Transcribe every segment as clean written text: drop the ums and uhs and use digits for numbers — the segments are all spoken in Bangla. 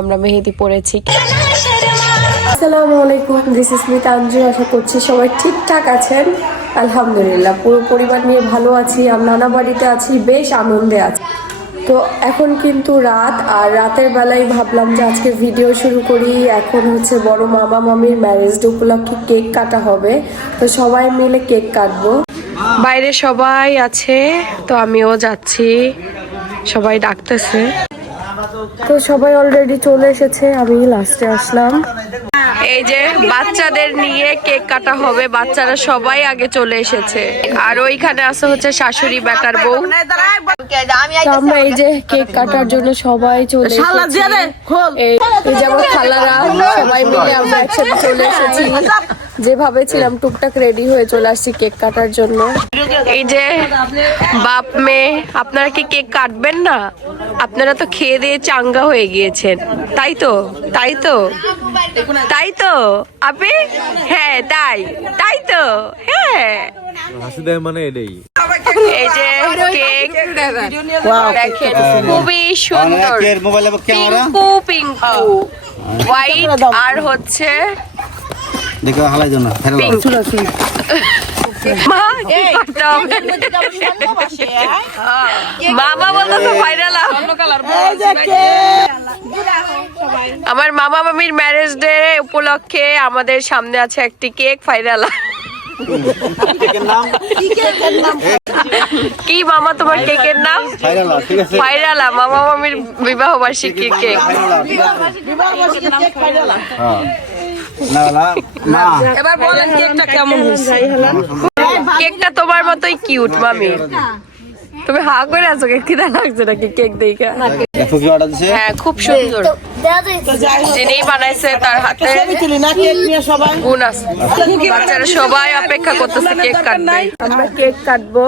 আমরা মেহেদি পড়েছি। আসসালামু আলাইকুম, দিস ইজ মি তানজু। আশা করছি সবাই ঠিকঠাক আছেন। আলহামদুলিল্লাহ পুরো পরিবার নিয়ে ভালো আছি। আমি নানা বাড়িতে আছি, বেশ আনন্দে আছি। তো এখন কিন্তু রাত, আর রাতের বেলায় ভাবলাম যে আজকে ভিডিও শুরু করি। এখন হচ্ছে বড় মামা মামির ম্যারেজ ডে উপলক্ষে কেক কাটা হবে, তো সবাই মিলে কেক কাটবো। বাইরে সবাই আছে, তো আমিও যাচ্ছি, সবাই ডাকতেছে। তো সবাই অলরেডি চলে এসেছে, আমি লাস্টে আসলাম। এই যে বাচ্চাদের নিয়ে কেক কাটা হবে, বাচ্চারা সবাই আগে চলে এসেছে। আর ওইখানে আছে হচ্ছে শাশুড়ি বেটার বউ। আমরা এই যে কেক কাটার জন্য সবাই চলে এসেছি। এই যে আমার খালারা সবাই মিলে আমরা একসাথে চলে এসেছি। যেভাবে ছিলাম টুকটাক রেডি হয়ে চলে আসছি কেক কাটার জন্য। এই যে বাপ মেয়ে, আপনারা কি কেক কাটবেন না? আপনারা তো খেয়ে দিয়ে চাঙ্গা হয়ে গিয়েছেন, তাই তো? তাই তো? তাই তো আপনি? হ্যাঁ তাই, তাই তো। হ্যাঁ মানে এটাই। এই যে কেক দেখেন, খুবই সুন্দর, পিঙ্কু পিঙ্কু হোয়াইট আর হচ্ছে দেখো হালাই জন্য মামা বলতো ভাইরাল। আমার মামা মামির ম্যারেজ ডে উপলক্ষে আমাদের সামনে আছে একটি কেক ফাইরাল। কি মামা তোমার কেকের নাম? ফাইরালা। মামা মামির বিবাহ বার্ষিকীর কেক। এবার বলেন কেকটা কেমন হয়েছে? কেকটা তোমার মতোই কিউট মামি। তুমি হা করে আছো, কেক কিনা লাগছে নাকি কেক দেখা? হ্যাঁ খুব সুন্দর, যিনি বানাইছে তার হাতে গুণ আছে। বাচ্চারা সবাই অপেক্ষা করতেছে কেক কাটবে। আমরা কেক কাটবো।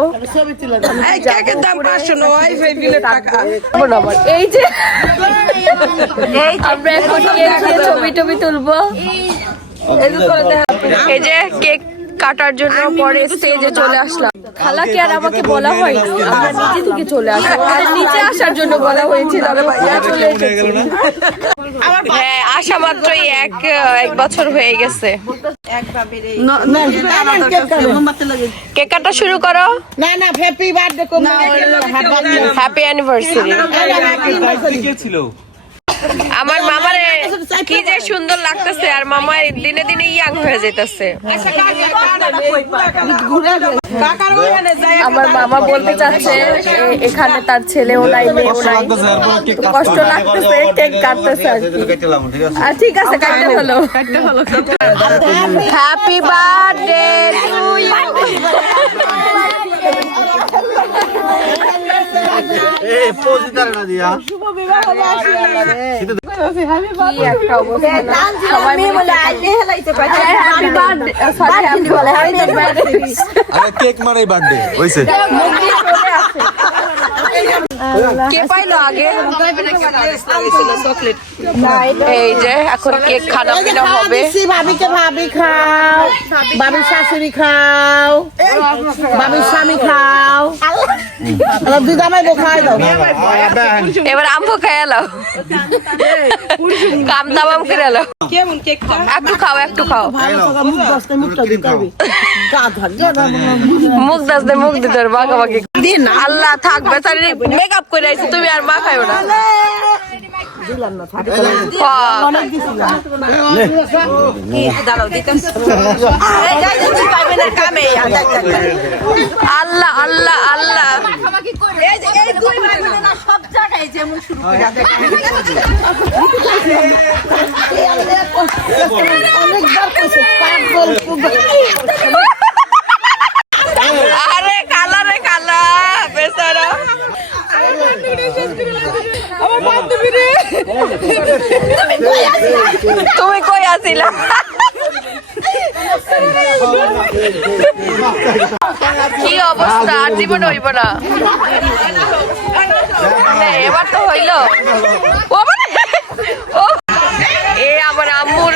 এই যে আমরা এখন কেক দিয়ে ছবি টবি তুলবো। এই যে কেক কাটার জন্য পরে স্টেজে চলে আসলাম। খালাকে আর আমাকে বলা হয়নি, আমরা নিচে থেকে চলে আসলাম। নিচে আসার জন্য বলা হয়েছিল, চলে এসেছি। হ্যাঁ আসা মাত্রই এক বছর হয়ে গেছে। কেক কাটা শুরু করো। না না, হ্যাপি বার্থডে, হ্যাপি অ্যানিভার্সারি। আমার মামারে কি যে সুন্দর লাগতেছে, আর মামা দিনে দিনে ইয়াং হয়ে যেতেছে। আমার মামা বলতে চাচ্ছে এখানে তার ছেলেও নাই, মেয়েও নাই, কষ্ট লাগতেছে, কেক কাটতেছে আর কি। আর ঠিক আছে, কাটতে হলো। Happy birthday to you. Cake মানে বার্থডে হইছে। কে পাইলো আগে? এই যে এখন কেক খানা পিনা হবে। ভাবিকে ভাবি খাও, ভাবির শাশুড়ি খাও, ভাবির স্বামী খাও, দিদামাই খাই দাও। এবার আম্মু খাই এলো, কাম দামাম করে এলো। কেমন কেকটা? একটু খাও, একটু খাও। মুখ দাসতে মুখ দিতে মাখামাখি। আল্লাহ থাকবে, মেকআপ করে আইছি, তুমি আর মা খাইও না। আল্লাহ আল্লাহ আল্লাহ। আরে কালা রে কালা বেচারা। তুমি কই আছিলা? কি অবস্থা, আর জীবন হইব না। এবার তো হইল। এ আমার আম্মুর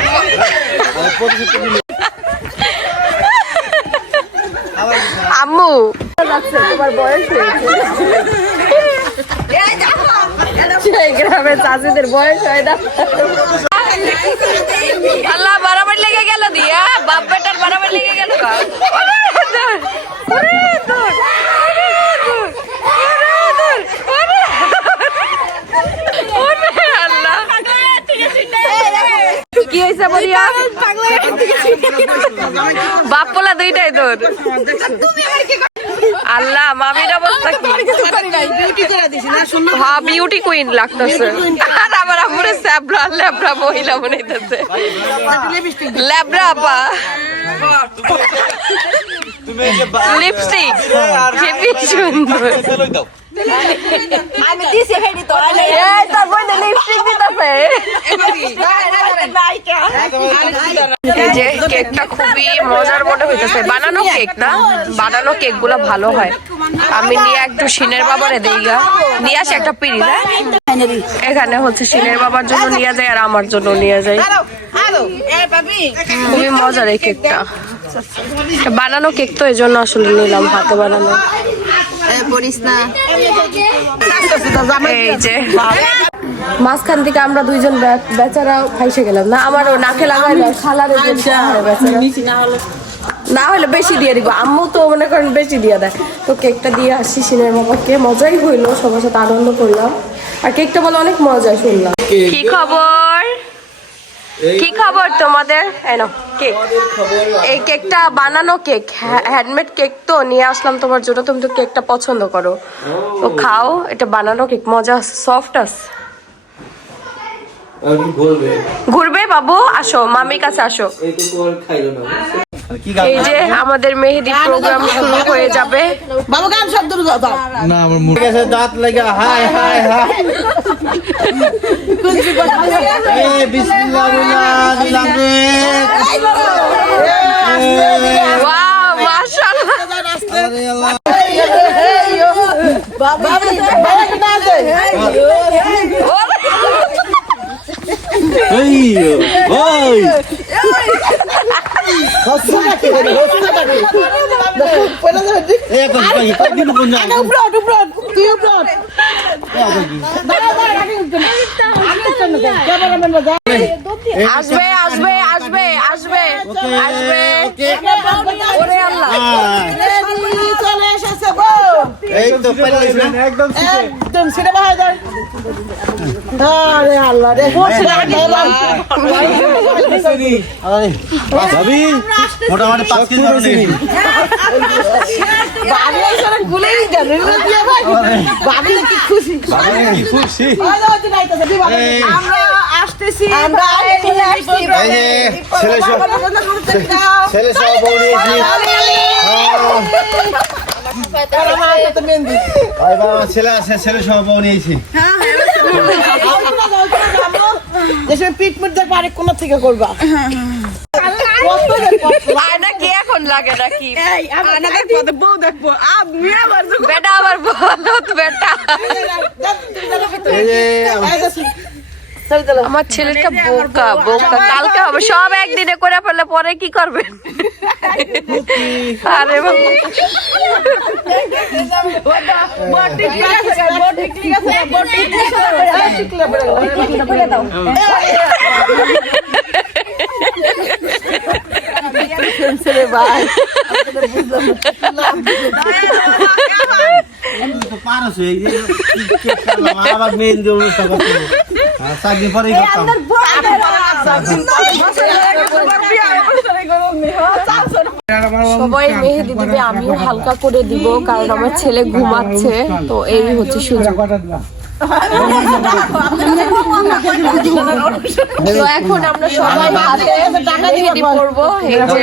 আম্মু তোমার বয়স হয়েছে সেই গ্রামে চাষিদের বয়স হয় না আল্লাহ বারাবার লেগে গেল দিয়া বাপ বেটার বারাবার লেগে গেল কি হয়েছে বলিয়া বাপ পোলা দুইটাই তোর আল্লাহ মামির অবস্থা কি হ্যাঁ বিউটি কুইন লাগতেছে আর আমার আমরে স্যাবরা ল্যাবরা মহিলা বানাইতেছে ল্যাবরা আপা লিপস্টিক হেভি সুন্দর আমি দিছি হেডি তো এই তোর বোন লিপস্টিক দিতেছে এই যে কেকটা খুবই মজার মনে হইতেছে বানানো কেক না বানানো কেক গুলা ভালো হয় আমি নিয়ে একটু সিনের বাবারে দেইগা নিয়ে আসি একটা পিড়ি এখানে হচ্ছে সিনের বাবার জন্য নিয়ে যায় আর আমার জন্য নিয়ে যায় খুবই মজার এই কেকটা বানানো কেক তো এই জন্য আসলে নিলাম হাতে বানানো এই যে মাঝখান থেকে আমরা দুইজন বেচারা খাইসে গেলাম না আমারও নাকে লাগাই খালারে না হলে বেশি দিয়ে দিব আম্মু তো মনে করেন বেশি দিয়ে দেয় তো কেকটা দিয়ে আসি সিনের বাবাকে মজাই হইলো সবার সাথে আনন্দ করলাম আর কেকটা বলে অনেক মজা শুনলাম কি খবর কি খবর তোমাদের কেক এই কেকটা বানানো কেক হ্যান্ডমেড কেক তো নিয়ে আসলাম তোমার জন্য তুমি তো কেকটা পছন্দ করো তো খাও এটা বানানো কেক মজা সফট আছে ঘুরবে বাবু আসো মামির কাছে আসো এই যে আমাদের মেহেদি প্রোগ্রাম শুরু হয়ে যাবে বাবু গান শব্দ দাও না আমার মুখ কাছে দাঁত লাগা হাই হাই হাই এই বিসমিল্লাহ দিলাম রে ওয়াও মাশাআল্লাহ আরে আল্লাহ বাবু গান দে এই ওই আসবে আসবে আসবে আসবে আসবে ওরে আল্লাহ চলে এসেছে গো এই তো পাইলাইছ না একদম একদম ছেড়ে বাহাই দেন আরে আল্লাহ রে আরে ভাবি মোটামুটি 5 কেজি হবে বাবু এসে ভুলেই গেল দিয়ে ভাই বাবু কি খুশি কি খুশি আমরা আসতেছি আমরা এই যে ছেলে সব বউ নিয়েছি ভাই বাবা ছেলে আছে ছেলে সব বউ নিয়েছি দেশে পিট মুট দেখ আরেক কোন থেকে করবা আয়না কি এখন লাগে নাকি আনা দেখবো বউ দেখবো আমি আবার বেটা আবার বলো তো বেটা এই যে আমার ছেলেটা বোকা বোকা কালকে হবে সব একদিনে করে ফেললে পরে কি করবেন আরে বাবা তো পারছ এই যে আবার মেন যে অনুষ্ঠান করতে সাতদিন পরেই করতাম সবাই মেহেদি দিবে আমিও হালকা করে দিব কারণ আমার ছেলে ঘুমাচ্ছে তো এই হচ্ছে সুযোগ তো এখন আমরা সবাই হাতে মেহেদি পরবো এই যে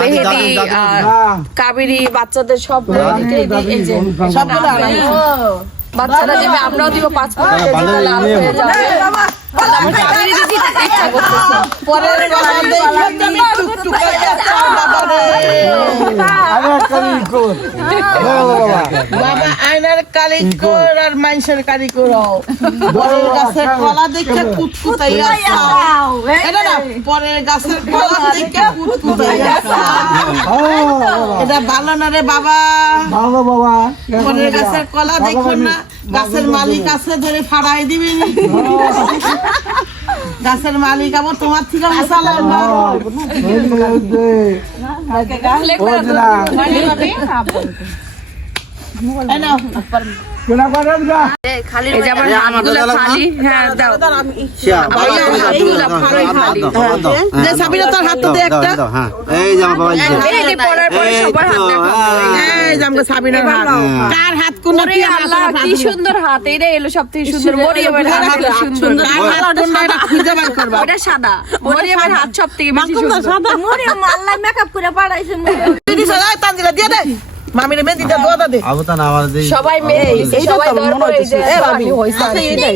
মেহেদি কাবেরী বাচ্চাদের সব এই যে বাচ্চারা দেবে আমরাও দিব 5 মিনিট লাল হয়ে যাবে পরের বাবা দেখে তুমি টুকটুক করে যাচ্ছ বাবা রে বাবা আয়নার কারিগর আর মানুষের কারিগর পরের গাছের কলা দেখে কুতকুতাই আসা এটা না পরের গাছের কলা দেখে কুতকুতাই আসা এটা ভালো না রে বাবা পরের গাছের কলা দেখো না গাছের মালিক আছে ধরে ফাড়াই দিবি গাছের মালিক আবার তোমার থেকে মশালা এই যে আমার হাতগুলো খালি হ্যাঁ দাও সাবিনা তোর হাত দে একটা এই যে আমার বাবা মেহেদি পরার পরে সবার হাত দেখাবো এই যে আমাকে সাবিনার হাত কার হাত কোন ওরে আল্লাহ কি সুন্দর হাত এইটা এলো সবথেকে সুন্দর মরিয়মের হাত সুন্দর খুঁজে বের করবা ওটা সাদা মরিয়মের হাত সবথেকে বেশি সুন্দর সাদা মরিয়ম আল্লাহ মেকআপ করে পাড়াইছে দিদি সবাই তানজিলা দিয়ে দে মামিরে মেহেদি দে দোয়া দে আবু তা না আমার দেই সবাই সবাই দরবার এই যে ভাবি হইছে আচ্ছা এইটাই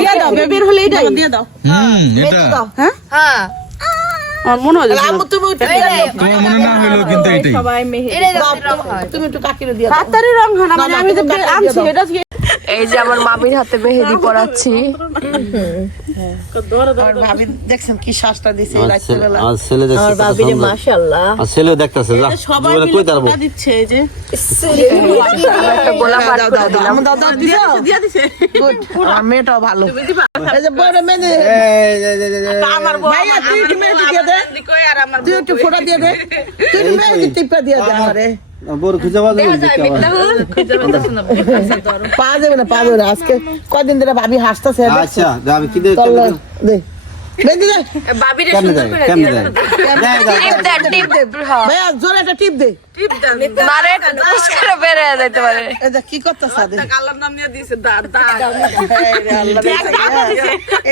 দিয়ে দাও বেবির হলে এইটাই দিয়ে দাও এটা হ্যাঁ আমার মনে হয় আম্মু তুমি উঠে তোমার মনে না হইলো কিন্তু এটাই সবাই মেহেদি তুমি একটু কাকিরে দিয়ে দাও হাতারি রং হয় না আমি যে আনছি এটা এই যে আমার মামির হাতে মেহেদি পরাচ্ছি আর ভাবি দেখছেন কি শ্বাসটা দিছে রাতে বেলা আর ছেলে দেখছে আমার বাবিরে মাশাআল্লাহ আর ছেলে দেখতাছে যা সবাই জীবনে কই তারবো দিচ্ছে এই যে একটা গোলাপ হাত করে দিলাম আমার দাদা দিয়ে দিছে গুড আমার মেয়েটাও ভালো এই যে বড় মেয়ে আমার ভাইয়া তুই একটু মেহেদি দিয়ে দে তুই একটু ফোঁটা দিয়ে দে তুই একটু মেহেদি টিপা দিয়ে দে আমারে বড় খুঁজে বাজে পা যাবে না আজকে কয়দিন ধরে ভাবি হাসতেছে আচ্ছা আমি কি দে দে মেহেদি দে বাবিরে কেমনে সুন্দর দেয় করে কেমনে দিও দেয় টিপ দে হ্যাঁ ভাইয়া জোরে একটা টিপ দে মারে পুশ করে বেরে যাইতে পারে এটা কি করতেছ দে আল্লাহর নাম নিয়ে দিয়েছে দাঁত দাঁত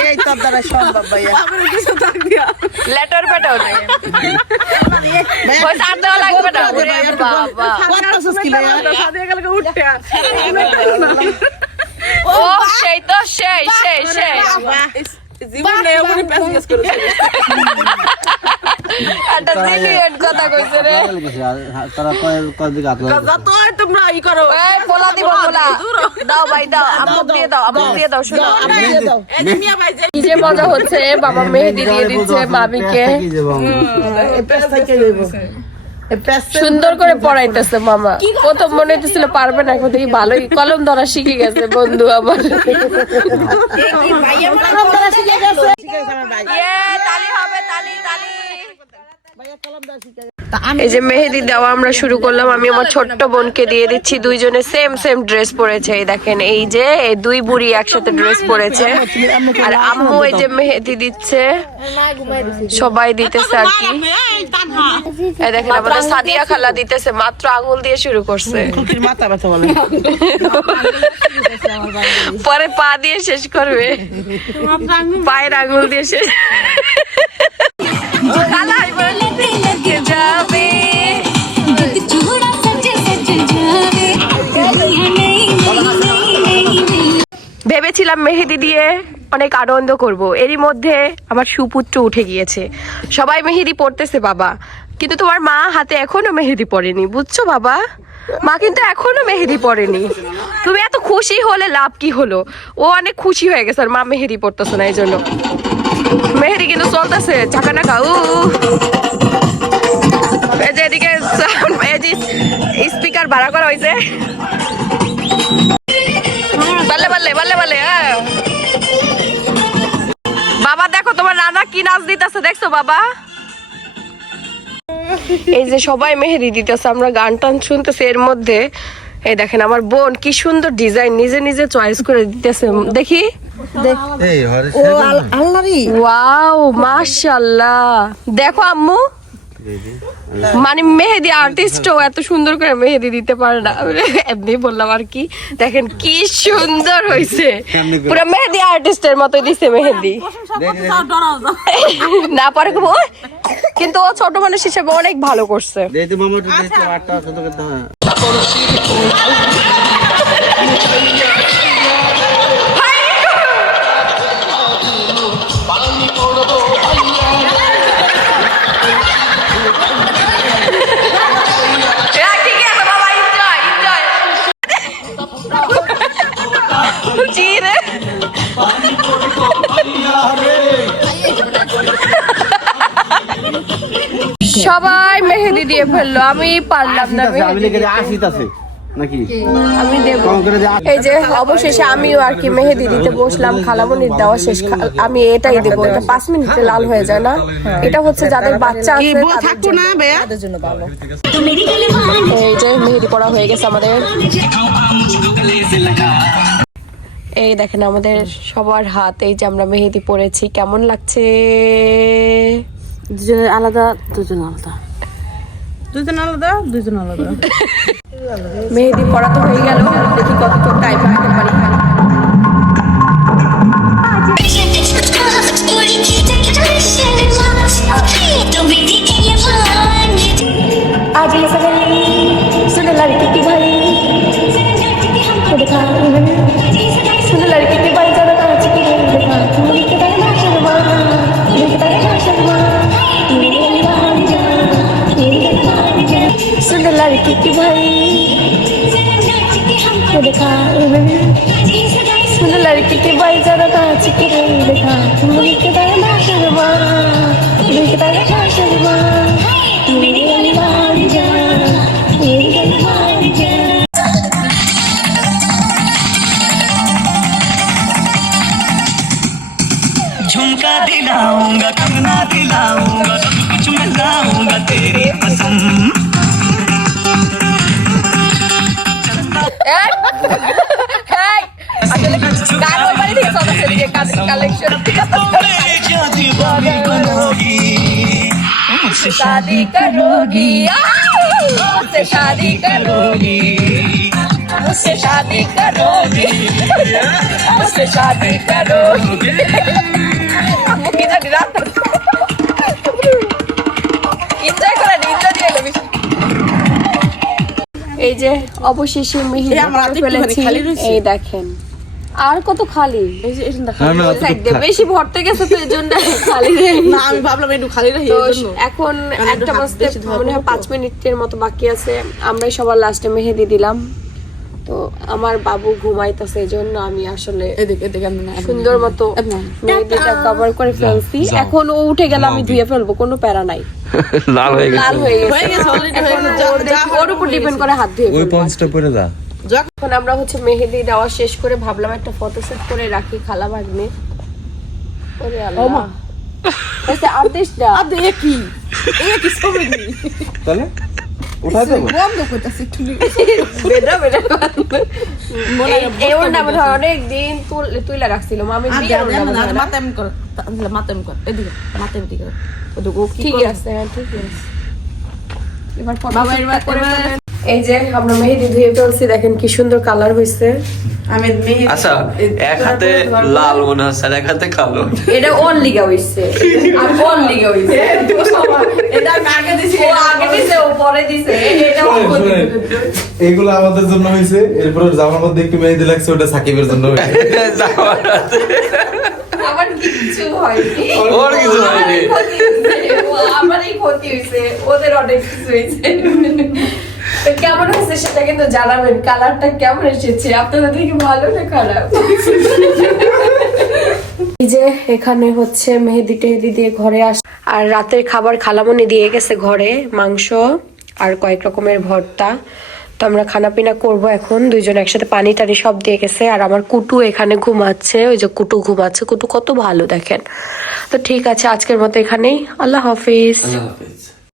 এই তোর দ্বারা সম্ভব ভাইয়া আমার কিছু দাগ দিয়া লেটার পেটাও নাই পয়সা আর দেওয়া লাগবে না ওরে বাবা করতেছস কি ভাইয়া সাদিয়া গেল উঠে ও সেই তো সেই জীবনে এমন প্যাসেজ করেছে একটা জিনিয়ন কথা কইছে রে তারা কয় দিকে হাত লাগা যত তোমরা ই করো এই পোলা দিব পোলা দাও ভাই দাও আমুক দিয়ে দাও শুনো দিয়ে দাও এই যে মিয়া ভাই যে কি যে মজা হচ্ছে বাবা মেহেদি দিয়ে দিচ্ছে মামিকে এই পেছ থেকে দেব এই পেছ সুন্দর করে পড়াইতেছে মামা প্রথম মনে হচ্ছিল পারবে না এখন দেখি ভালোই কলম ধরা শিখে গেছে বন্ধু আমার তালি হবে তালি এই যে মেহেদি দেওয়া আমরা শুরু করলাম আমি আমার ছোট্ট বোনকে দিয়ে দিচ্ছি দুইজনে সেম ড্রেস পরেছে এই দেখেন এই যে এই দুই বুড়ি একসাথে ড্রেস পরেছে আর আম্মু এই যে মেহেদি দিচ্ছে সবাই দিতেছে আর কি এই দেখেন আমাদের সাদিয়া খালা দিতেছে মাত্র আঙুল দিয়ে শুরু করছে কুকির মাথা ব্যথা বলে পরে পা দিয়ে শেষ করবে পায়ের আঙুল দিয়ে শেষ যাবে ভেবেছিলাম মেহেদি দিয়ে অনেক আনন্দ করব এরই মধ্যে আমার সুপুত্র উঠে গিয়েছে সবাই মেহেদি পড়তেছে বাবা কিন্তু তোমার মা হাতে এখনো মেহেদি পড়েনি বুঝছো বাবা মা কিন্তু এখনো মেহেদি পড়েনি তুমি এত খুশি হলে লাভ কি হলো ও অনেক খুশি হয়ে গেছে আর মা মেহেদি পড়তেছে না এই জন্য মেহেদি কিন্তু চলতেছে চাকানাকা এই যে এদিকে স্পিকার ভাড়া করা হয়েছে বাল্লে বাবা দেখো তোমার নানা কি নাচ দিতেছে দেখছো বাবা এই যে সবাই মেহেদি দিতেছে আমরা গান টান শুনতেছি এর মধ্যে এই দেখেন আমার বোন কি সুন্দর ডিজাইন নিজে চয়েস করে দিতেছে দেখি এই হরে ও আল্লাহরি ওয়াও মাশাআল্লাহ দেখো আম্মু মানে মেহেদি আর্টিস্টও এত সুন্দর করে মেহেদি দিতে পারে না এমনি বললাম আর কি দেখেন কি সুন্দর হয়েছে পুরো মেহেদি আর্টিস্টের মতোই দিছে মেহেদি না পারে কিন্তু ও ছোট মানুষ হিসেবে অনেক ভালো করছে দেই তো মামা তো দেই তো 8টা কত করতে হয় সবাই মেহেদি দিয়ে ফেললো, আমি পারলাম না আমি লিখে দিই 80 আছে নাকি আমি দেব। কম করে দিই এই যে অবশেষে আমিও আর কি মেহেদি দিতে বসলাম, খালামনির দেওয়া শেষ। আমি এটাই দেবো, এটা 5 মিনিটে লাল হয়ে যায় না? এটা হচ্ছে যাদের বাচ্চা আছে তাদের থাকবো না বেয়া এই যে মেহেদি পড়া হয়ে গেছে আমাদের। এই দেখেন আমাদের সবার হাত, এই যে আমরা মেহেদি পড়েছি। কেমন লাগছে? দুজনের আলাদা, দুজন আলাদা। দুজন আলাদা, দুজন আলাদা। মেহেদি পড়া তো হয়ে গেল, দেখি কতটুকু টাইম রাখতে পারি। आज ये सगल सुन लड़की की भाई देखा, सुन लड़की की भाई ज्यादा कांच की देखा, लिखता है ना शर्मा, लिखता है ना शर्मा, सुन लड़की की भाई देखा, सुन लड़की की भाई ज्यादा कांच की देखा, लिखता है ना शर्मा, लिखता है ना शर्मा, झुमका दिलाऊंगा, कंगना दिलाऊंगा, सब कुछ मैं लाऊंगा तेरी पसंद। मुझसे शादी करोगी, मुझसे शादी करोगी, मुझसे शादी करोगी, मुझसे शादी करोगी। এই যে অবশেষে মেহেদি ফেলেছি, এই দেখেন আর কত খালি, বেশি ভরতে গেছে তো এই জন্য খালি না, আমি ভাবলাম একটু খালি রাখি। তো এখন একটা বাজতে মনে হয় 5 মিনিটের মতো বাকি আছে। আমরাই সবার লাস্টে মেহেদি দিলাম। তো আমার বাবু ঘুমাইতেছে, এই জন্য আমি আসলে সুন্দর মতো মেহেদিটা কভার করে ফেলছি। এখন ও উঠে গেলে আমি ধুয়ে ফেলবো, কোনো প্যারা নাই। লাল হয়ে গেছে, লাল হয়ে গেছে, ওর উপর ডিপেন্ড করে হাত ধুয়ে ওই ফেলবো। পঞ্চটা পরে যা। এখন আমরা হচ্ছে মেহেদি দেওয়া শেষ করে ভাবলাম একটা ফটোশুট করে রাখি খালা ভাগ্নে। ওরে আল্লাহ, আচ্ছা আদেশ দাও। কি ছবি তাহলে উঠাই দেব বন্ধ করতেছি একটু। বেদা বেদা এই ওর নামে ধর অনেক দিন তুইলা রাখছিল আমি বিয়ের ওর নামে ধর। মাথা এমন কর, মাথা এমন কর, এদিকে মাথা এমন কর। ওদিকে ঠিক আছে, হ্যাঁ ঠিক আছে। এবার বাবা এবার করে এই যে আমরা মেহেদি ধুয়ে ফেলছি, দেখেন কি সুন্দর কালার হয়েছে। আমি আচ্ছা এক হাতে লাল মনে হচ্ছে আর এক হাতে কালো। এটা ওর লিগা হইছে, আর ওর লিগা হইছে। এটা আমি আগে দিছি, ও আগে দিছে, ও পরে দিছে। এটা ও এগুলো আমাদের জন্য হয়েছে, এরপরে জামার মধ্যে একটু মেহেদি লাগছে, ওটা সাকিবের জন্য হয়েছে। আমার কিছু হয়নি, ওর কিছু হয়নি। আমারই ক্ষতি হয়েছে, ওদের অনেক কিছু হয়েছে। তো কেমন হয়েছে সেটা কিন্তু জানাবেন, কালারটা কেমন এসেছে আপনাদের দেখে, ভালো না খারাপ। এই যে এখানে হচ্ছে মেহেদি টেহেদি দিয়ে ঘরে আস, আর রাতের খাবার খালামনি দিয়ে গেছে ঘরে, মাংস আর কয়েক রকমের ভর্তা। তো আমরা খানা পিনা করবো এখন, দুইজন একসাথে পানি টানি সব দিয়ে গেছে। আর আমার কুটু এখানে ঘুমাচ্ছে, ওই যে কুটু ঘুমাচ্ছে, কুটু কত ভালো দেখেন। তো ঠিক আছে, আজকের মতো এখানেই, আল্লাহ হাফিজ।